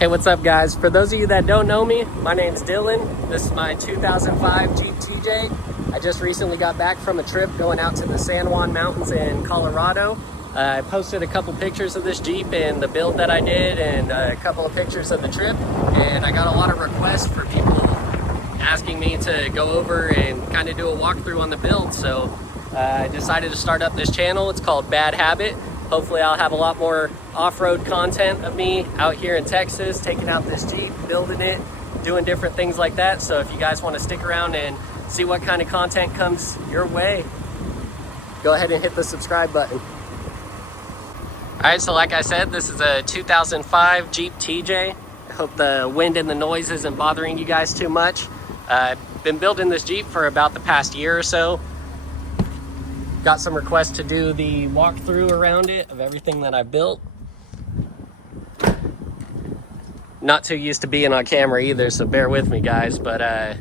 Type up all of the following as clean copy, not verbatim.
Hey, what's up guys? For those of you that don't know me, my name's Dylan. This is my 2005 Jeep TJ. I just recently got back from a trip going out to the San Juan Mountains in Colorado. I posted a couple pictures of this Jeep and the build that I did and a couple of pictures of the trip, and I got a lot of requests for people asking me to go over and kind of do a walkthrough on the build. So I decided to start up this channel. It's called Bad Habit. Hopefully I'll have a lot more off-road content of me out here in Texas, taking out this Jeep, building it, doing different things like that. So if you guys want to stick around and see what kind of content comes your way, go ahead and hit the subscribe button. All right, so like I said, this is a 2005 Jeep TJ. I hope the wind and the noise isn't bothering you guys too much. I've been building this Jeep for about the past year or so. Got some requests to do the walkthrough around it of everything that I built. Not too used to being on camera either, so bear with me guys, but I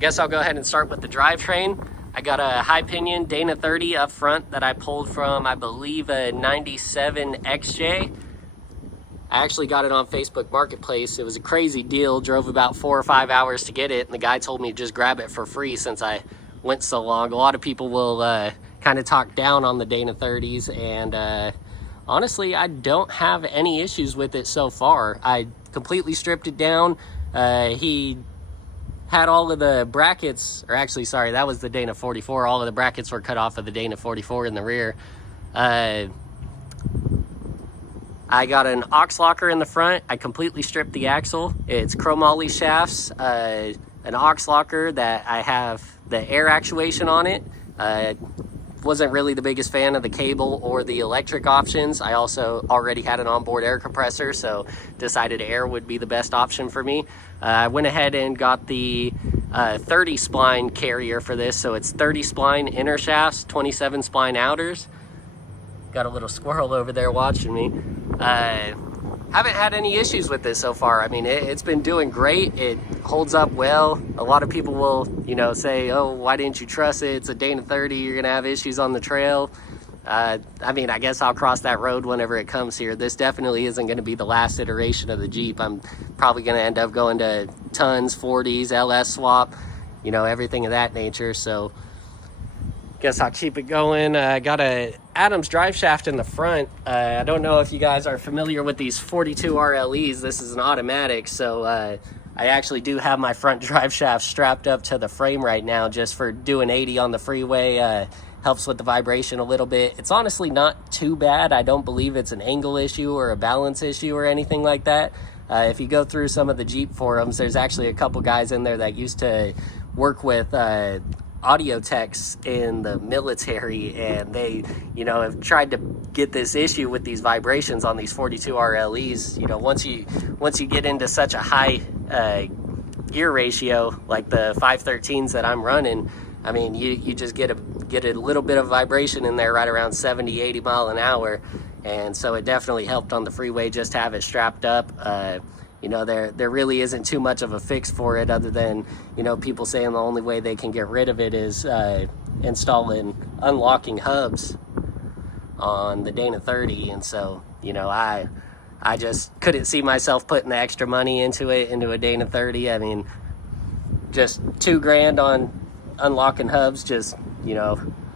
guess I'll go ahead and start with the drivetrain. I got a high pinion Dana 30 up front that I pulled from, I believe, a 97 XJ. I actually got it on Facebook Marketplace. It was a crazy deal, drove about 4 or 5 hours to get it, and the guy told me to just grab it for free since I went so long. A lot of people will kind of talk down on the Dana 30s, and honestly I don't have any issues with it so far. I completely stripped it down. He had all of the brackets, or actually sorry, that was the Dana 44. All of the brackets were cut off of the Dana 44 in the rear. I got an aux locker in the front. I completely stripped the axle. It's chromoly shafts, an aux locker that I have the air actuation on it. Wasn't really the biggest fan of the cable or the electric options. I also already had an onboard air compressor, so decided air would be the best option for me. I went ahead and got the 30 spline carrier for this, so it's 30 spline inner shafts, 27 spline outers. Got a little squirrel over there watching me. Haven't had any issues with this so far. I mean, it's been doing great. It holds up well. A lot of people will, say, oh, why didn't you truss it? It's a Dana 30, you're gonna have issues on the trail. I mean, I guess I'll cross that road whenever it comes here. This definitely isn't gonna be the last iteration of the Jeep. I'm probably gonna end up going to tons, 40s, LS swap, everything of that nature. So guess I'll keep it going. I got a Adams drive shaft in the front. I don't know if you guys are familiar with these 42 RLEs. This is an automatic, so I actually do have my front drive shaft strapped up to the frame right now just for doing 80 on the freeway. Helps with the vibration a little bit. It's honestly not too bad. I don't believe it's an angle issue or a balance issue or anything like that. If you go through some of the Jeep forums, there's actually a couple guys in there that used to work with audio techs in the military, and they have tried to get this issue with these vibrations on these 42 RLEs. Once you get into such a high gear ratio like the 513s that I'm running, I mean, you just get a little bit of vibration in there right around 70-80 mile an hour, and so it definitely helped on the freeway just to have it strapped up. There really isn't too much of a fix for it other than, people saying the only way they can get rid of it is installing unlocking hubs on the Dana 30. And so, I just couldn't see myself putting the extra money into a Dana 30. I mean, just $2,000 on unlocking hubs, just,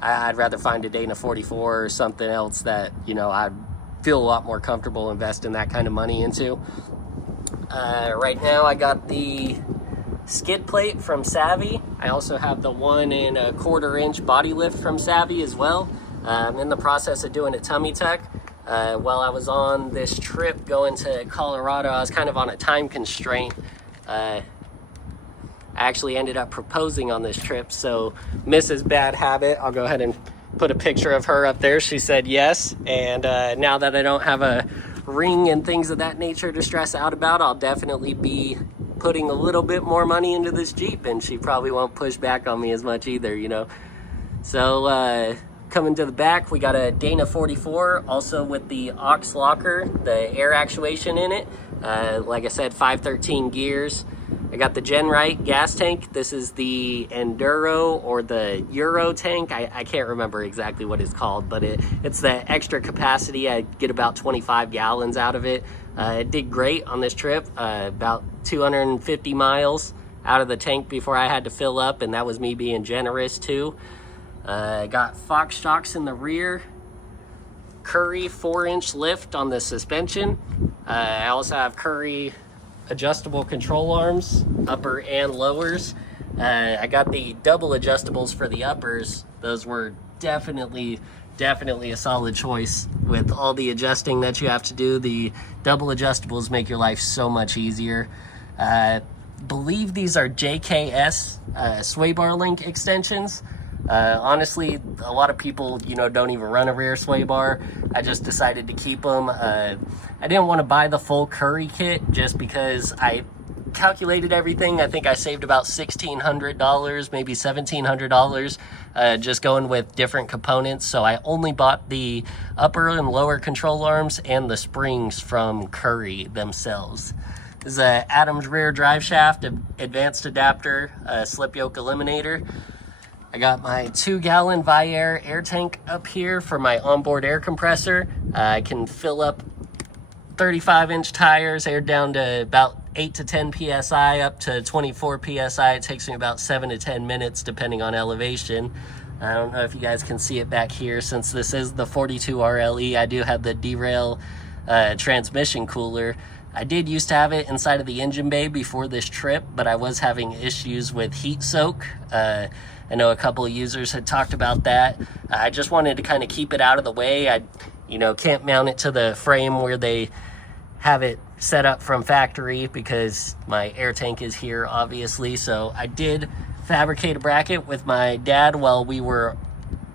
I'd rather find a Dana 44 or something else that, I'd feel a lot more comfortable investing that kind of money into. Right now I got the skid plate from Savvy. I also have the 1 1/4-inch body lift from Savvy as well. I'm in the process of doing a tummy tuck. While I was on this trip going to Colorado, I was kind of on a time constraint. I actually ended up proposing on this trip, so Mrs. Bad Habit, I'll go ahead and put a picture of her up there. She said yes, and now that I don't have a ring and things of that nature to stress out about, I'll definitely be putting a little bit more money into this Jeep, and she probably won't push back on me as much either, So coming to the back, we got a Dana 44, also with the aux locker, the air actuation in it. Like I said, 513 gears. I got the GenRight gas tank. This is the Enduro or the Euro tank. I can't remember exactly what it's called, but it's the extra capacity. I get about 25 gallons out of it. It did great on this trip, about 250 miles out of the tank before I had to fill up, and that was me being generous too. I got Fox shocks in the rear, Curry 4-inch lift on the suspension. I also have Curry adjustable control arms, upper and lowers. I got the double adjustables for the uppers. Those were definitely a solid choice. With all the adjusting that you have to do, the double adjustables make your life so much easier. Believe these are JKS sway bar link extensions. Honestly, a lot of people, don't even run a rear sway bar. I just decided to keep them. I didn't want to buy the full Curry kit just because I calculated everything. I think I saved about $1,600, maybe $1,700, just going with different components. So I only bought the upper and lower control arms and the springs from Curry themselves. This is a Adams rear drive shaft, advanced adapter, slip yoke eliminator. I got my 2-gallon Viair air tank up here for my onboard air compressor. I can fill up 35-inch tires, air down to about 8 to 10 psi, up to 24 psi. It takes me about 7 to 10 minutes depending on elevation. I don't know if you guys can see it back here. Since this is the 42 RLE, I do have the derail transmission cooler. I did used to have it inside of the engine bay before this trip, but I was having issues with heat soak. I know a couple of users had talked about that. I just wanted to kind of keep it out of the way. I can't mount it to the frame where they have it set up from factory because my air tank is here, obviously. So I did fabricate a bracket with my dad while we were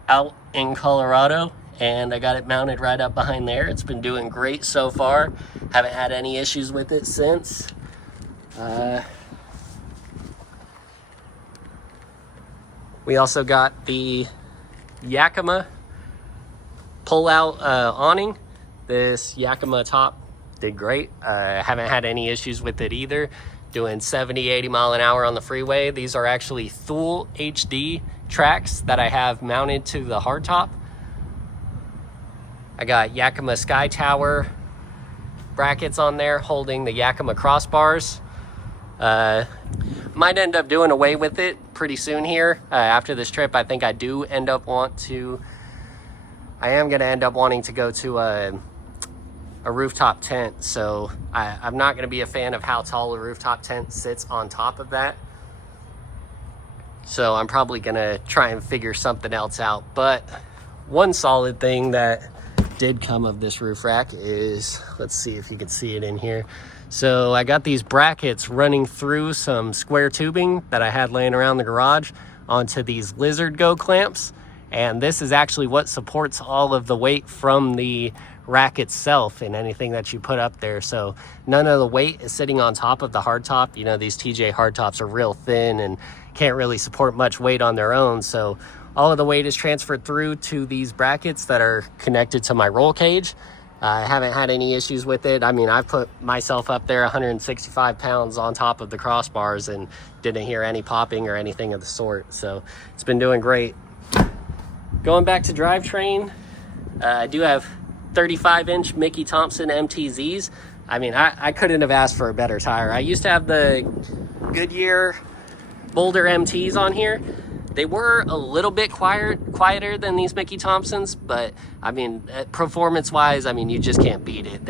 out in Colorado, and I got it mounted right up behind there. It's been doing great so far. Haven't had any issues with it since. We also got the Yakima pull-out awning. This Yakima top did great. Haven't had any issues with it either. Doing 70, 80 mile an hour on the freeway. These are actually Thule HD tracks that I have mounted to the hardtop. I got Yakima Sky Tower brackets on there holding the Yakima crossbars. Might end up doing away with it pretty soon here. After this trip, I think I am going to end up wanting to go to a rooftop tent. So I'm not going to be a fan of how tall a rooftop tent sits on top of that. So I'm probably going to try and figure something else out. But one solid thing that did come of this roof rack is, let's see if you can see it in here. So I got these brackets running through some square tubing that I had laying around the garage onto these lizard go clamps. And this is actually what supports all of the weight from the rack itself and anything that you put up there. So none of the weight is sitting on top of the hardtop. These TJ hardtops are real thin and can't really support much weight on their own. So all of the weight is transferred through to these brackets that are connected to my roll cage. I haven't had any issues with it. I mean, I've put myself up there 165 pounds on top of the crossbars and didn't hear any popping or anything of the sort. So it's been doing great. Going back to Drivetrain, I do have 35-inch Mickey Thompson MTZs. I mean, I couldn't have asked for a better tire. I used to have the Goodyear Boulder MTs on here. They were a little bit quieter than these Mickey Thompsons, but I mean, performance-wise, I mean, you just can't beat it.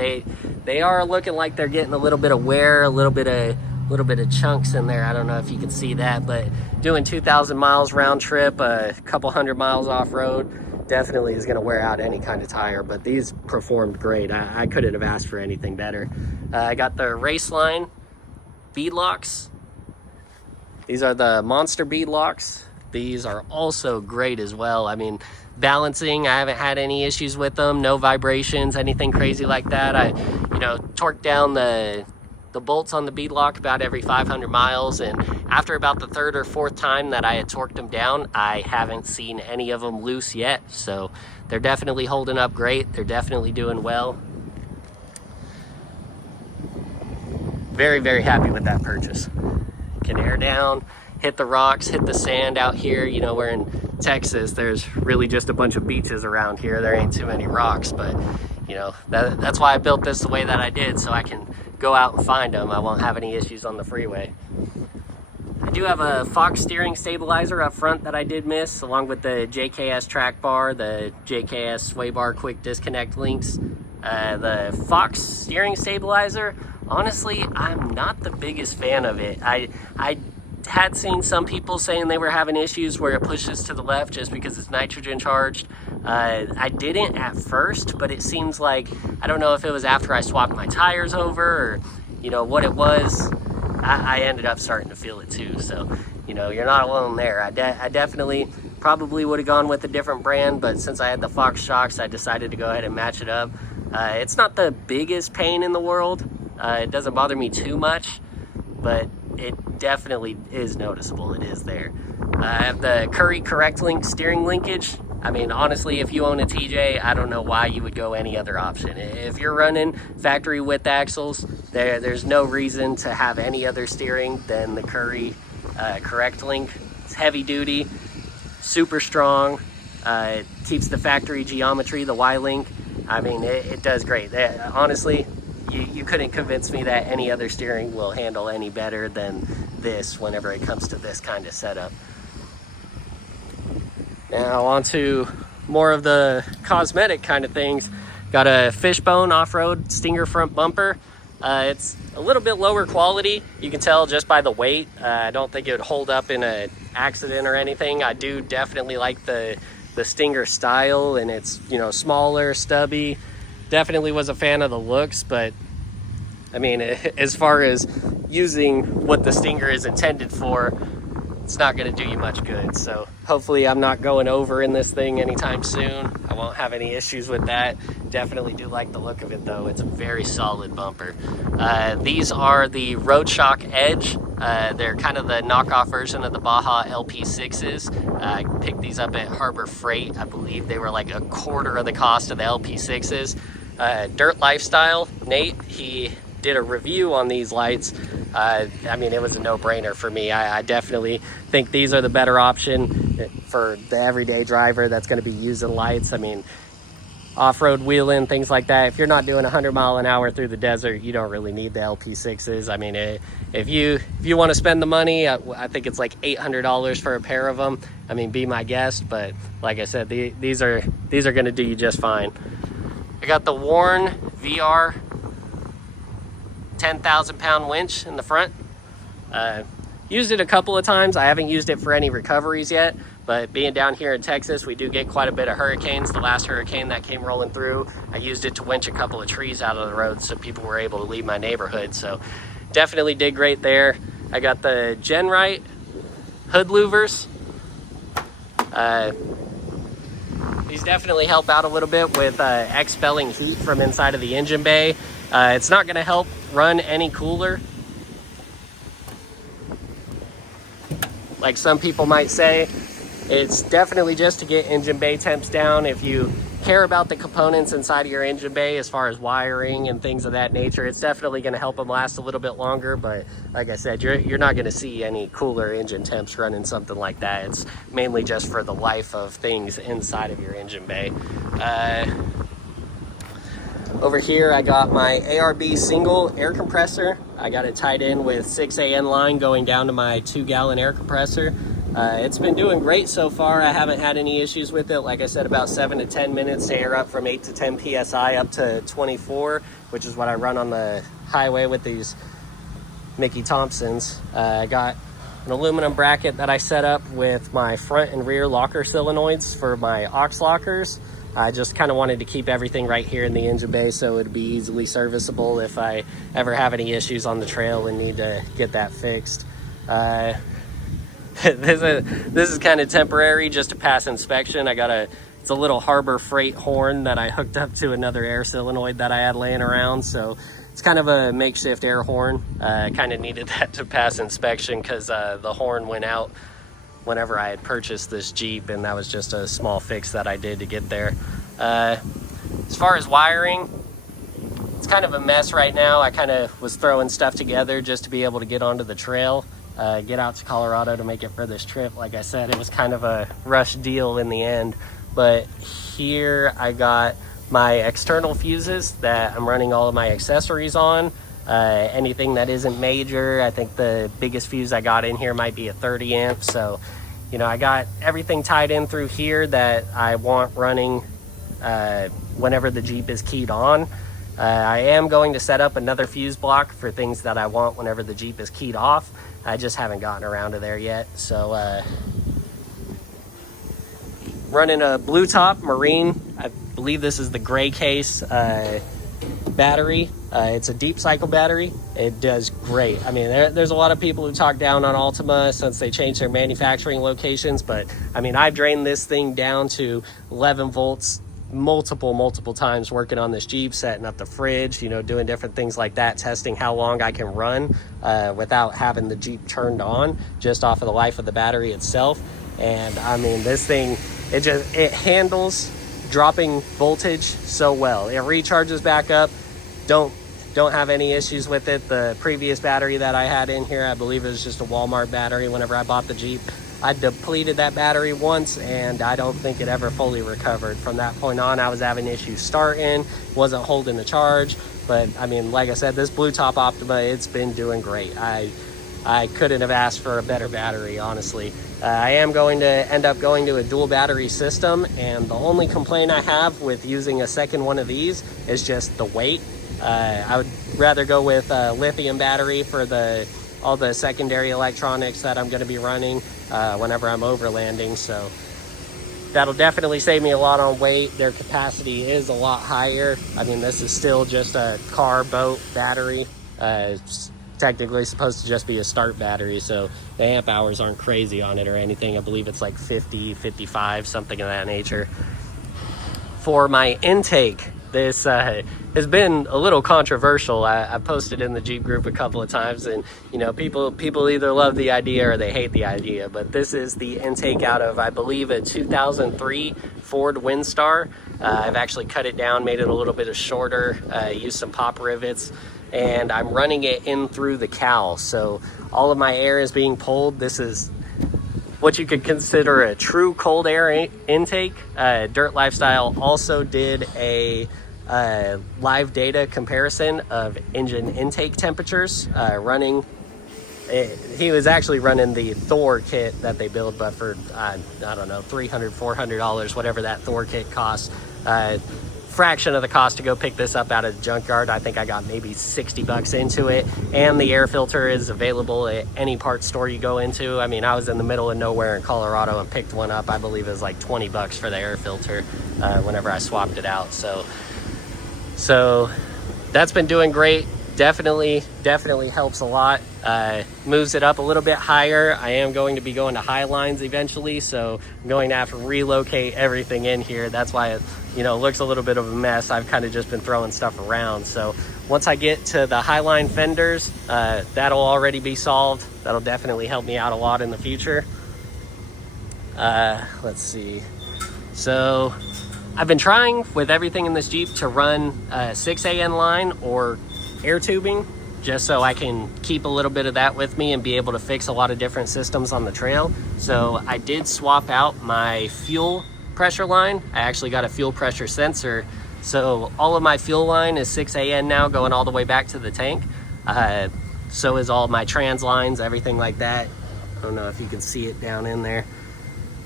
They are looking like they're getting a little bit of wear, a little bit of chunks in there. I don't know if you can see that, but doing 2,000 miles round trip, a couple hundred miles off-road, definitely is going to wear out any kind of tire. But these performed great. I couldn't have asked for anything better. I got the Raceline bead locks. These are the Monster bead locks. These are also great as well. I mean, balancing, I haven't had any issues with them. No vibrations, anything crazy like that. I, torqued down the bolts on the bead lock about every 500 miles. And after about the third or fourth time that I had torqued them down, I haven't seen any of them loose yet. So they're definitely holding up great. They're definitely doing well. Very, very happy with that purchase. Can air down, hit the rocks, hit the sand out here. We're in Texas. There's really just a bunch of beaches around here. There ain't too many rocks, but you know, that's why I built this the way that I did, so I can go out and find them. I won't have any issues on the freeway. I do have a Fox steering stabilizer up front that I did miss, along with the JKS track bar, the JKS sway bar quick disconnect links. The Fox steering stabilizer, honestly, I'm not the biggest fan of it. I had seen some people saying they were having issues where it pushes to the left just because it's nitrogen charged. I didn't at first, but it seems like, I don't know if it was after I swapped my tires over or, you know, what it was. I ended up starting to feel it too. So, you know, you're not alone there. I definitely probably would have gone with a different brand, but since I had the Fox shocks, I decided to go ahead and match it up. It's not the biggest pain in the world. It doesn't bother me too much, but it definitely is noticeable. It is there. I have the Curry Correct Link steering linkage. I mean, honestly, if you own a TJ, I don't know why you would go any other option. If you're running factory width axles, there's no reason to have any other steering than the Curry Correct Link. It's heavy duty, super strong, it keeps the factory geometry, the Y-Link. I mean, it does great. Honestly, you couldn't convince me that any other steering will handle any better than this whenever it comes to this kind of setup. Now on to more of the cosmetic kind of things. Got a Fishbone off-road Stinger front bumper. It's a little bit lower quality. You can tell just by the weight. I don't think it would hold up in an accident or anything. I do definitely like the Stinger style, and it's, you know, smaller, stubby. Definitely was a fan of the looks, but I mean, as far as using what the Stinger is intended for, it's not going to do you much good. So hopefully I'm not going over in this thing anytime soon. I won't have any issues with that. Definitely do like the look of it though. It's a very solid bumper. These are the Road Shock Edge. They're kind of the knockoff version of the Baja LP6s. I picked these up at Harbor Freight. I believe they were like a quarter of the cost of the LP6s. Dirt Lifestyle, Nate, he did a review on these lights. I mean, it was a no-brainer for me. I definitely think these are the better option for the everyday driver that's going to be using lights. I mean, off-road wheeling, things like that. If you're not doing 100 mile an hour through the desert, you don't really need the LP6s. I mean, if you want to spend the money, I think it's like $800 for a pair of them. I mean, be my guest, but like I said, these are going to do you just fine. I got the Warn VR 10,000 pound winch in the front. Used it a couple of times. I haven't used it for any recoveries yet, but being down here in Texas, we do get quite a bit of hurricanes. The last hurricane that came rolling through, I used it to winch a couple of trees out of the road so people were able to leave my neighborhood. So definitely did great there. I got the Genrite hood louvers. These definitely help out a little bit with expelling heat from inside of the engine bay. It's not going to help run any cooler, like some people might say. It's definitely just to get engine bay temps down. If you care about the components inside of your engine bay as far as wiring and things of that nature, it's definitely going to help them last a little bit longer. But like I said, you're not going to see any cooler engine temps running something like that. It's mainly just for the life of things inside of your engine bay. Over here, I got my ARB single air compressor. I got it tied in with 6AN line going down to my 2-gallon air compressor. It's been doing great so far. I haven't had any issues with it. Like I said, about 7 to 10 minutes to air up from 8 to 10 PSI up to 24, which is what I run on the highway with these Mickey Thompsons. I got an aluminum bracket that I set up with my front and rear locker solenoids for my aux lockers. I just kind of wanted to keep everything right here in the engine bay so it would be easily serviceable if I ever have any issues on the trail and need to get that fixed. This is kind of temporary, just to pass inspection. It's a little Harbor Freight horn that I hooked up to another air solenoid that I had laying around, so it's kind of a makeshift air horn. I kind of needed that to pass inspection because the horn went out whenever I had purchased this Jeep, and that was just a small fix that I did to get there. As far as wiring, it's kind of a mess right now. I kind of was throwing stuff together just to be able to get onto the trail, get out to Colorado to make it for this trip. Like I said, it was kind of a rush deal in the end, but here I got my external fuses that I'm running all of my accessories on. Anything that isn't major, I think the biggest fuse I got in here might be a 30 amp. So, you know, I got everything tied in through here that I want running whenever the Jeep is keyed on. I am going to set up another fuse block for things that I want whenever the Jeep is keyed off. I just haven't gotten around to there yet. So, running a Blue Top Marine. I believe this is the gray case battery. It's a deep cycle battery. It does great. I mean, there's a lot of people who talk down on Altima since they changed their manufacturing locations, but I mean, I've drained this thing down to 11 volts multiple times working on this Jeep, setting up the fridge, you know, doing different things like that, testing how long I can run without having the Jeep turned on, just off of the life of the battery itself. And I mean, this thing, it handles dropping voltage so well. It recharges back up. Don't have any issues with it. The previous battery that I had in here, I believe it was just a Walmart battery whenever I bought the Jeep. I depleted that battery once and I don't think it ever fully recovered. From that point on, I was having issues starting, wasn't holding the charge. But I mean, like I said, this Blue Top Optima, it's been doing great. I couldn't have asked for a better battery, honestly. I am going to end up going to a dual battery system, and the only complaint I have with using a second one of these is just the weight. I would rather go with a lithium battery for all the secondary electronics that I'm going to be running whenever I'm overlanding. So that'll definitely save me a lot on weight. Their capacity is a lot higher. I mean, this is still just a car boat battery. It's technically supposed to just be a start battery, so the amp hours aren't crazy on it or anything. I believe it's like 50, 55, something of that nature. For my intake, this has been a little controversial. I posted in the Jeep group a couple of times, and you know, people either love the idea or they hate the idea. But this is the intake out of, I believe, a 2003 Ford Windstar. I've actually cut it down, made it a little bit shorter, used some pop rivets, and I'm running it in through the cowl. So all of my air is being pulled. This is what you could consider a true cold air intake. Dirt Lifestyle also did a live data comparison of engine intake temperatures running. He was actually running the Thor kit that they build, but for I don't know, $300, $400, whatever that Thor kit costs. Fraction of the cost to go pick this up out of the junkyard. I think I got maybe 60 bucks into it, and the air filter is available at any parts store you go into. I mean, I was in the middle of nowhere in Colorado and picked one up. I believe it was like 20 bucks for the air filter whenever I swapped it out. So that's been doing great. Definitely helps a lot. Moves it up a little bit higher. I am going to be going to high lines eventually, so I'm going to have to relocate everything in here. That's why it, you know, looks a little bit of a mess. I've kind of just been throwing stuff around. So once I get to the highline fenders, that'll already be solved. That'll definitely help me out a lot in the future. Let's see. So I've been trying with everything in this Jeep to run 6AN line or air tubing, just so I can keep a little bit of that with me and be able to fix a lot of different systems on the trail. So I did swap out my fuel pressure line. I actually got a fuel pressure sensor, so all of my fuel line is 6AN now, going all the way back to the tank. So is all my trans lines, everything like that. I don't know if you can see it down in there.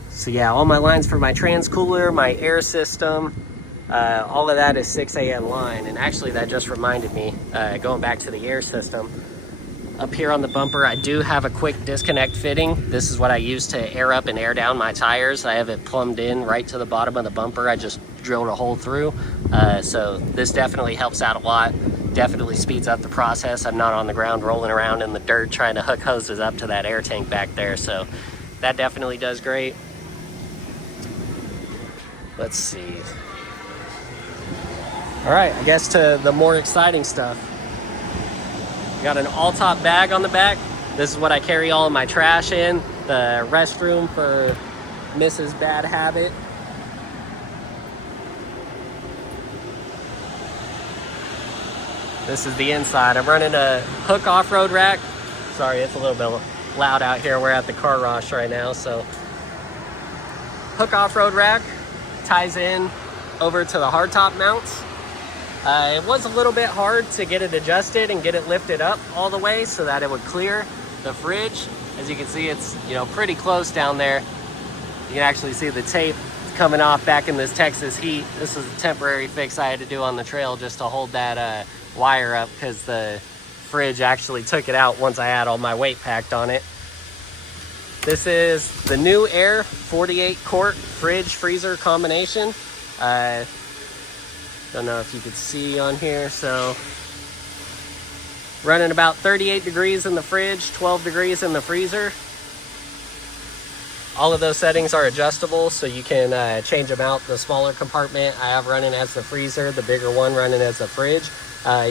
So yeah, all my lines for my trans cooler, my air system, all of that is 6AN line. And actually that just reminded me, going back to the air system, up here on the bumper, I do have a quick disconnect fitting. This is what I use to air up and air down my tires. I have it plumbed in right to the bottom of the bumper. I just drilled a hole through. So this definitely helps out a lot. Definitely speeds up the process. I'm not on the ground rolling around in the dirt trying to hook hoses up to that air tank back there. So that definitely does great. Let's see. All right, I guess to the more exciting stuff. Got an all-top bag on the back. This is what I carry all of my trash in. The restroom for Mrs. Bad Habit. This is the inside. I'm running a hook off-road rack. Sorry, it's a little bit loud out here. We're at the car wash right now, so hook off-road rack ties in over to the hardtop mounts. It was a little bit hard to get it adjusted and get it lifted up all the way so that it would clear the fridge. As you can see, it's, you know, pretty close down there. You can actually see the tape coming off back in this Texas heat. This is a temporary fix I had to do on the trail just to hold that wire up, because the fridge actually took it out once I had all my weight packed on it. This is the new Air 48 quart fridge freezer combination. Don't know if you could see on here. So running about 38 degrees in the fridge, 12 degrees in the freezer. All of those settings are adjustable, so you can change them out. The smaller compartment I have running as the freezer, the bigger one running as the fridge.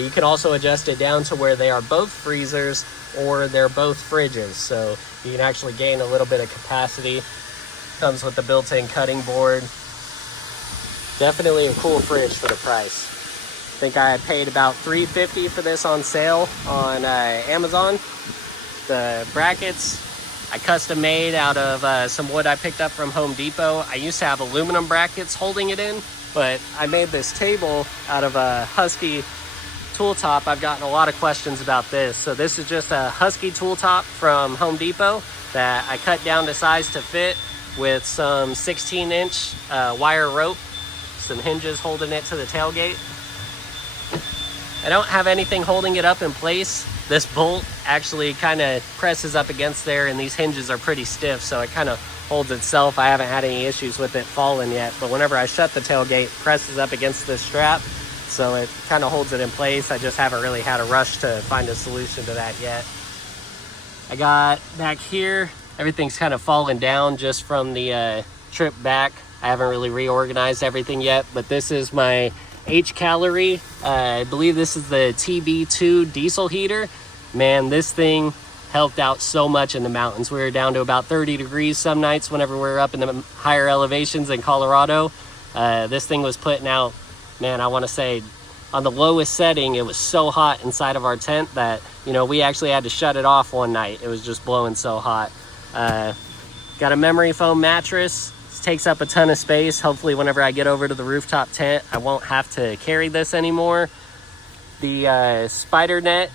You can also adjust it down to where they are both freezers or they're both fridges, so you can actually gain a little bit of capacity. Comes with the built-in cutting board. Definitely a cool fridge for the price. I think I paid about $3.50 for this on sale on Amazon. The brackets I custom made out of some wood I picked up from Home Depot. I used to have aluminum brackets holding it in, but I made this table out of a Husky tool top. I've gotten a lot of questions about this. So this is just a Husky tool top from Home Depot that I cut down to size to fit with some 16-inch wire rope, some hinges holding it to the tailgate. I don't have anything holding it up in place. This bolt actually kind of presses up against there, and these hinges are pretty stiff, so it kind of holds itself. I haven't had any issues with it falling yet, but whenever I shut the tailgate, it presses up against this strap, so it kind of holds it in place. I just haven't really had a rush to find a solution to that yet. I got back here, everything's kind of fallen down just from the trip back. I haven't really reorganized everything yet, but this is my H-Calorie. I believe this is the TB2 diesel heater. Man, this thing helped out so much in the mountains. We were down to about 30 degrees some nights whenever we were up in the higher elevations in Colorado. This thing was putting out, man, I want to say on the lowest setting, it was so hot inside of our tent that, you know, we actually had to shut it off one night. It was just blowing so hot. Got a memory foam mattress. Takes up a ton of space. Hopefully whenever I get over to the rooftop tent, I won't have to carry this anymore. The spider net,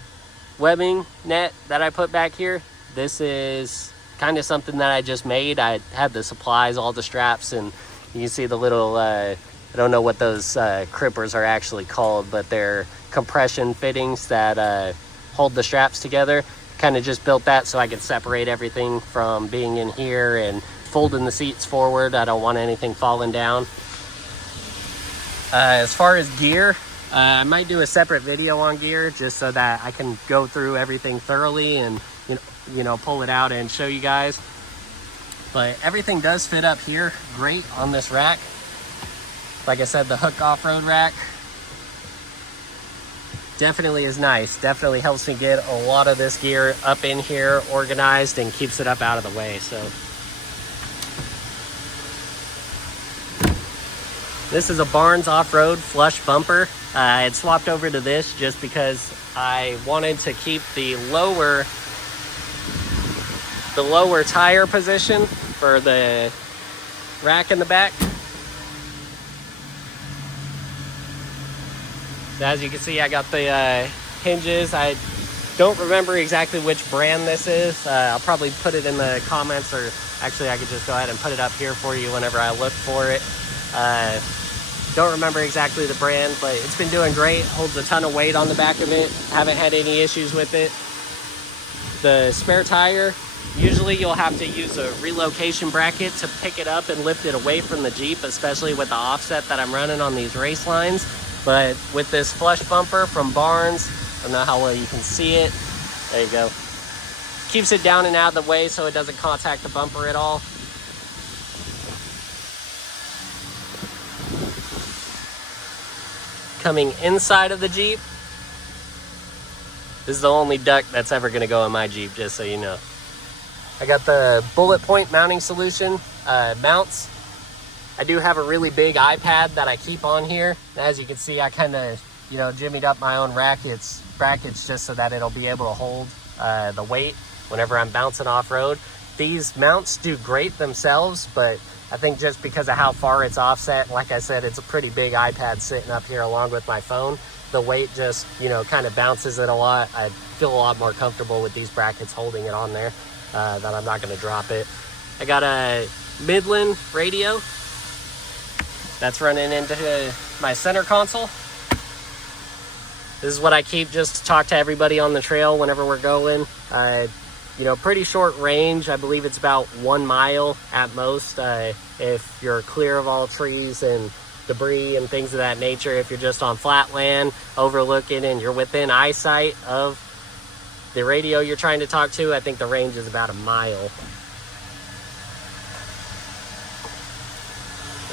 webbing net that I put back here, this is kind of something that I just made. I had the supplies, all the straps, and you can see the little, I don't know what those crippers are actually called, but they're compression fittings that hold the straps together. Kind of just built that so I could separate everything from being in here and folding the seats forward. I don't want anything falling down. As far as gear, I might do a separate video on gear just so that I can go through everything thoroughly and you know pull it out and show you guys. But everything does fit up here great on this rack. Like I said, the hook off-road rack definitely is nice. Definitely helps me get a lot of this gear up in here organized and keeps it up out of the way. So this is a Barnes off-road flush bumper. I had swapped over to this just because I wanted to keep the lower tire position for the rack in the back. As you can see, I got the hinges. I don't remember exactly which brand this is. I'll probably put it in the comments, or actually I could just go ahead and put it up here for you whenever I look for it. Don't remember exactly the brand, but it's been doing great. Holds a ton of weight on the back of it. Haven't had any issues with it. The spare tire, usually you'll have to use a relocation bracket to pick it up and lift it away from the Jeep, especially with the offset that I'm running on these race lines. But with this flush bumper from Barnes, I don't know how well you can see it. There you go. Keeps it down and out of the way so it doesn't contact the bumper at all. Coming inside of the Jeep, this is the only duct that's ever going to go in my Jeep, just so you know. I got the bullet point mounting solution mounts. I do have a really big iPad that I keep on here. As you can see, I kind of, you know, jimmied up my own brackets just so that it'll be able to hold the weight whenever I'm bouncing off-road. these mounts do great themselves, but I think just because of how far it's offset, like I said, it's a pretty big iPad sitting up here along with my phone. The weight just, you know, kind of bounces it a lot. I feel a lot more comfortable with these brackets holding it on there, that I'm not going to drop it. I got a Midland radio that's running into my center console. This is what I keep just to talk to everybody on the trail whenever we're going. You know, pretty short range. I believe it's about 1 mile at most, if you're clear of all trees and debris and things of that nature. If you're just on flat land overlooking and you're within eyesight of the radio you're trying to talk to, I think the range is about 1 mile.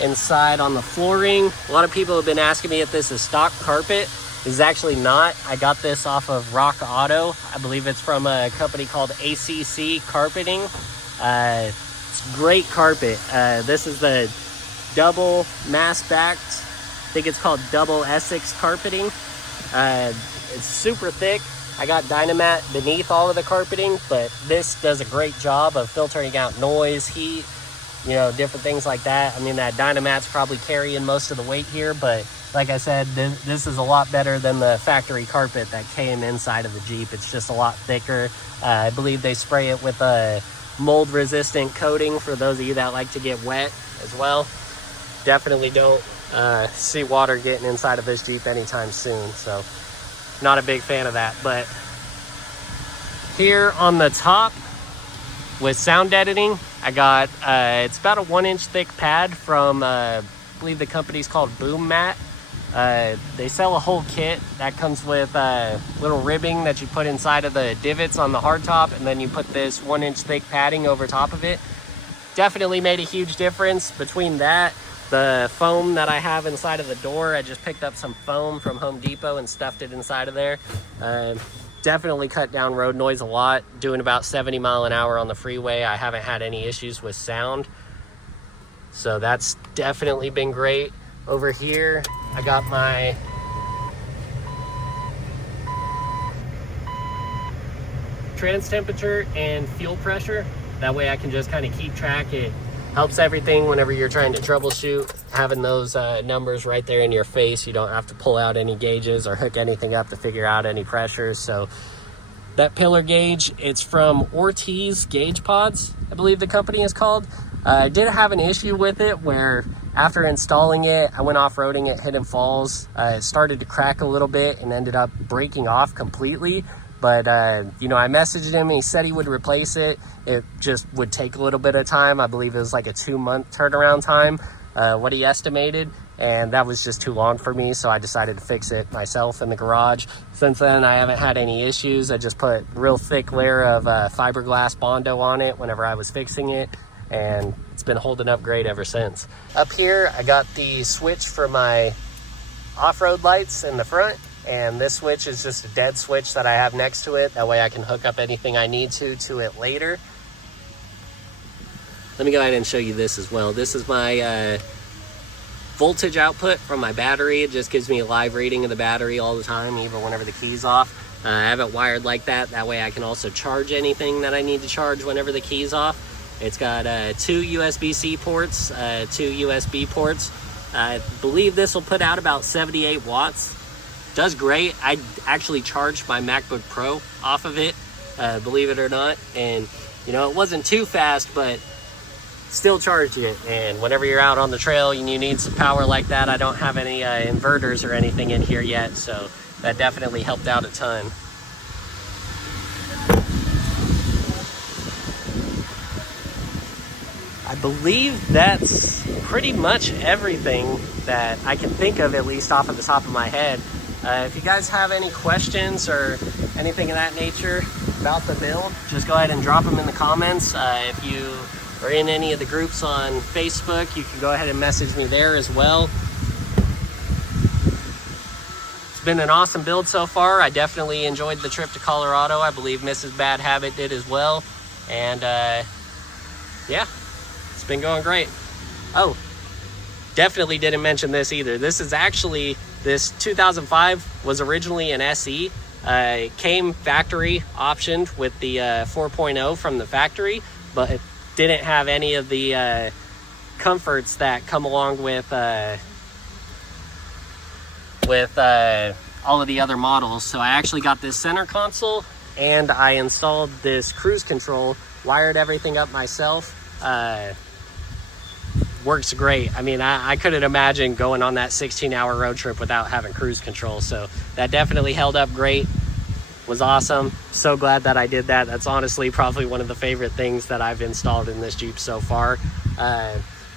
Inside on the flooring, a lot of people have been asking me if this is stock carpet. This is actually not. I got this off of Rock Auto. I believe it's from a company called ACC Carpeting. It's great carpet. This is the double mass backed. I think it's called double Essex carpeting. It's super thick. I got Dynamat beneath all of the carpeting, but this does a great job of filtering out noise, heat, you know, different things like that. I mean, that Dynamat's probably carrying most of the weight here, but like I said, this is a lot better than the factory carpet that came inside of the Jeep. It's just a lot thicker. I believe they spray it with a mold resistant coating for those of you that like to get wet as well. Definitely don't see water getting inside of this Jeep anytime soon, so not a big fan of that. But here on the top with sound editing, I got it's about a 1 inch thick pad from I believe the company's called Boom Mat. They sell a whole kit that comes with little ribbing that you put inside of the divots on the hardtop, and then you put this 1 inch thick padding over top of it. Definitely made a huge difference between that, the foam that I have inside of the door. I just picked up some foam from Home Depot and stuffed it inside of there. Definitely cut down road noise a lot. Doing about 70 miles an hour on the freeway, I haven't had any issues with sound, so that's definitely been great. Over here, I got my trans temperature and fuel pressure. That way I can just kind of keep track. It helps everything whenever you're trying to troubleshoot. Having those numbers right there in your face, you don't have to pull out any gauges or hook anything up to figure out any pressures. So that pillar gauge, it's from Ortiz Gauge Pods, I believe the company is called. I did have an issue with it where after installing it, I went off-roading at Hidden Falls. It started to crack a little bit and ended up breaking off completely. But, you know, I messaged him and he said he would replace it. It just would take a little bit of time. I believe it was like a 2-month turnaround time, what he estimated. And that was just too long for me, so I decided to fix it myself in the garage. Since then, I haven't had any issues. I just put a real thick layer of fiberglass Bondo on it whenever I was fixing it, and it's been holding up great ever since. Up here, I got the switch for my off-road lights in the front, and this switch is just a dead switch that I have next to it. That way I can hook up anything I need to it later. Let me go ahead and show you this as well. This is my voltage output from my battery. It just gives me a live reading of the battery all the time, even whenever the key's off. I have it wired like that. That way I can also charge anything that I need to charge whenever the key's off. It's got 2 USB-C ports, 2 USB ports. I believe this will put out about 78 watts. Does great. I actually charged my MacBook Pro off of it, believe it or not. And, you know, it wasn't too fast, but still charged it. And whenever you're out on the trail and you need some power like that, I don't have any inverters or anything in here yet, so that definitely helped out a ton. I believe that's pretty much everything that I can think of, at least off of the top of my head. If you guys have any questions or anything of that nature about the build, just go ahead and drop them in the comments. If you are in any of the groups on Facebook, you can go ahead and message me there as well. It's been an awesome build so far. I definitely enjoyed the trip to Colorado. I believe Mrs. Bad Habit did as well. And yeah, it's been going great. Oh, definitely didn't mention this either. This is actually, this 2005 was originally an SE. It came factory optioned with the 4.0 from the factory. but didn't have any of the comforts that come along with all of the other models. So I actually got this center console, and I installed this cruise control, wired everything up myself. Works great. I mean, I couldn't imagine going on that 16-hour road trip without having cruise control. So that definitely held up great. Was awesome. So glad that I did that. That's honestly probably one of the favorite things that I've installed in this Jeep so far.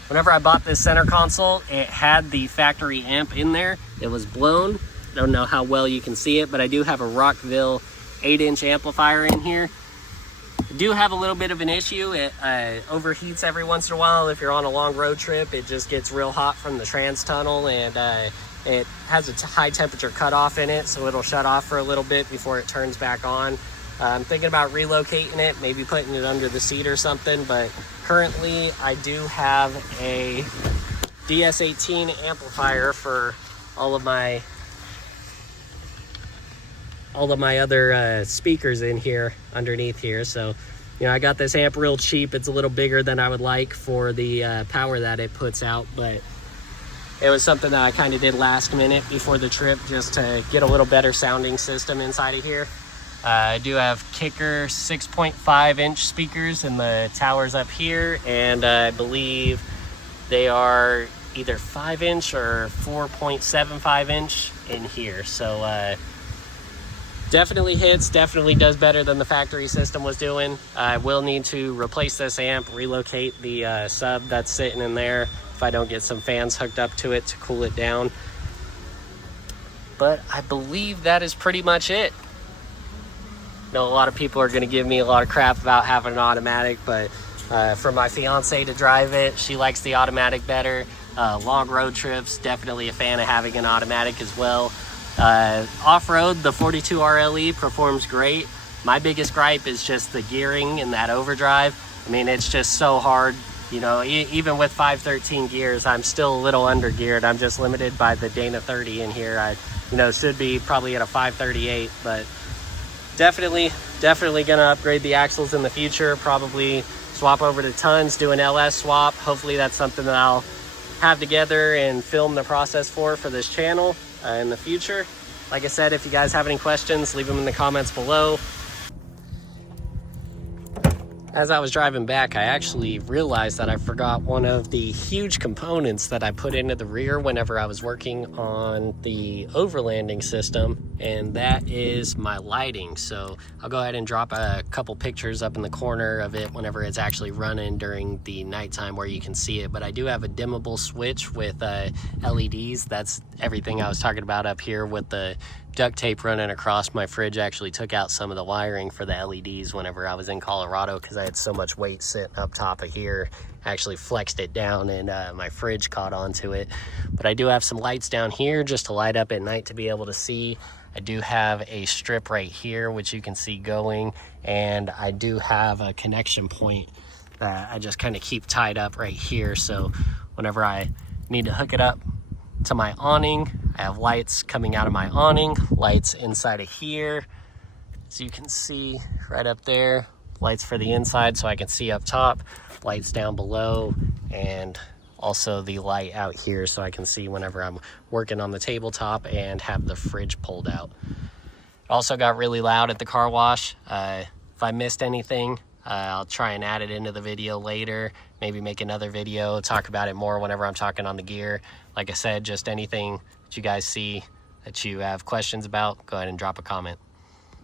Whenever I bought this center console, it had the factory amp in there. It was blown. I don't know how well you can see it, but I do have a Rockville 8-inch amplifier in here. I do have a little bit of an issue. It overheats every once in a while. If you're on a long road trip, it just gets real hot from the trans tunnel, and it has a high temperature cutoff in it, so it'll shut off for a little bit before it turns back on. I'm thinking about relocating it, maybe putting it under the seat or something, but currently I do have a DS18 amplifier for all of my other speakers in here underneath here. So, you know, I got this amp real cheap. It's a little bigger than I would like for the power that it puts out, but it was something that I kind of did last minute before the trip just to get a little better sounding system inside of here. I do have Kicker 6.5-inch speakers in the towers up here, and I believe they are either 5-inch or 4.75-inch in here. So definitely hits, definitely does better than the factory system was doing. I will need to replace this amp, relocate the sub that's sitting in there if I don't get some fans hooked up to it to cool it down. But I believe that is pretty much it. I know a lot of people are going to give me a lot of crap about having an automatic, but for my fiance to drive it, she likes the automatic better. Long road trips, definitely a fan of having an automatic as well. Off-road, the 42 RLE performs great. My biggest gripe is just the gearing and that overdrive. I mean, it's just so hard. You know, even with 513 gears, I'm still a little under geared. I'm just limited by the Dana 30 in here. I, should be probably at a 538, but definitely gonna upgrade the axles in the future. Probably swap over to tons, do an LS swap. Hopefully that's something that I'll have together and film the process for this channel in the future. Like I said, if you guys have any questions, leave them in the comments below. As I was driving back, I actually realized that I forgot one of the huge components that I put into the rear whenever I was working on the overlanding system, and that is my lighting. So I'll go ahead and drop a couple pictures up in the corner of it whenever it's actually running during the nighttime where you can see it. But I do have a dimmable switch with LEDs. That's everything I was talking about up here with the duct tape running across. My fridge actually took out some of the wiring for the LEDs whenever I was in Colorado because I had so much weight sitting up top of here. I actually flexed it down and my fridge caught onto it. But I do have some lights down here just to light up at night to be able to see. I do have a strip right here which you can see going, and I do have a connection point that I just kind of keep tied up right here, so whenever I need to hook it up to my awning, I have lights coming out of my awning, lights inside of here, as you can see right up there, lights for the inside so I can see up top, lights down below, and also the light out here so I can see whenever I'm working on the tabletop and have the fridge pulled out. It also got really loud at the car wash. If I missed anything, I'll try and add it into the video later, maybe make another video, talk about it more whenever I'm talking on the gear. Like I said, just anything that you guys see that you have questions about, go ahead and drop a comment.